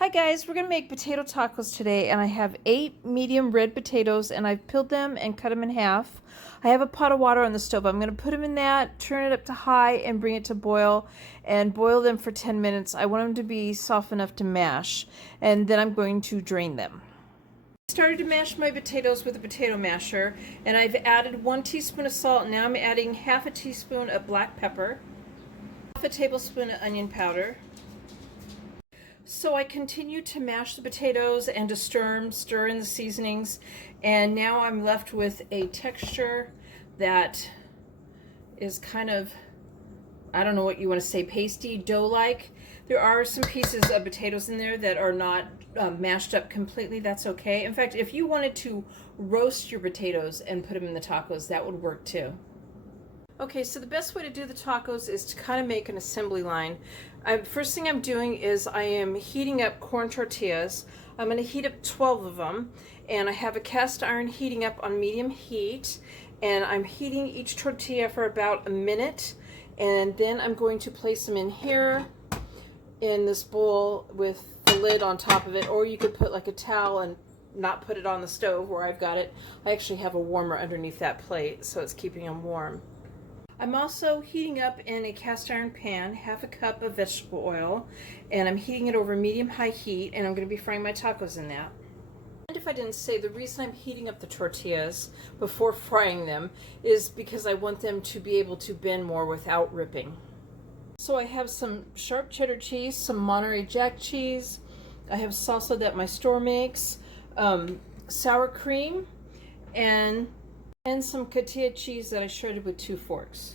Hi guys, we're going to make potato tacos today, and I have 8 medium red potatoes and I've peeled them and cut them in half. I have a pot of water on the stove. I'm going to put them in that, turn it up to high and bring it to boil and boil them for 10 minutes. I want them to be soft enough to mash, and then I'm going to drain them. I started to mash my potatoes with a potato masher, and I've added 1 teaspoon of salt. Now I'm adding half a teaspoon of black pepper, half a tablespoon of onion powder. So I continue to mash the potatoes and to stir in the seasonings, and now I'm left with a texture that is kind of, I don't know what you want to say, pasty, dough-like. There are some pieces of potatoes in there that are not mashed up completely. That's okay. In fact, if you wanted to roast your potatoes and put them in the tacos, that would work too. Okay, so the best way to do the tacos is to kind of make an assembly line. First thing I'm doing is I am heating up corn tortillas. I'm going to heat up 12 of them, and I have a cast iron heating up on medium heat, and I'm heating each tortilla for about a minute, and then I'm going to place them in here in this bowl with the lid on top of it, or you could put like a towel and not put it on the stove where I've got it. I actually have a warmer underneath that plate, so it's keeping them warm. I'm also heating up in a cast iron pan half a cup of vegetable oil, and I'm heating it over medium-high heat, and I'm going to be frying my tacos in that. And if I didn't say, the reason I'm heating up the tortillas before frying them is because I want them to be able to bend more without ripping. So I have some sharp cheddar cheese, some Monterey Jack cheese, I have salsa that my store makes, sour cream, and some cotija cheese that I shredded with 2 forks.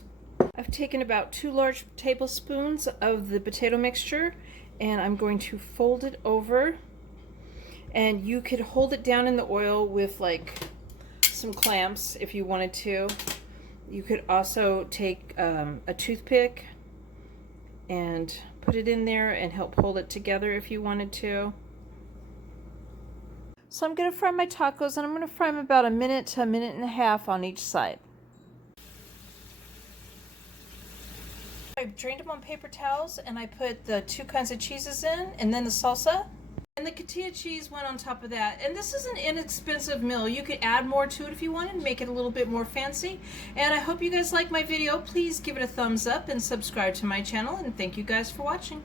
I've taken about 2 large tablespoons of the potato mixture, and I'm going to fold it over, and you could hold it down in the oil with like some clamps if you wanted to. You could also take a toothpick and put it in there and help hold it together if you wanted to. So I'm going to fry my tacos, and I'm going to fry them about a minute to a minute and a half on each side. I drained them on paper towels, and I put the 2 kinds of cheeses in, and then the salsa. And the cotija cheese went on top of that. And this is an inexpensive meal. You could add more to it if you wanted and make it a little bit more fancy. And I hope you guys like my video. Please give it a thumbs up and subscribe to my channel, and thank you guys for watching.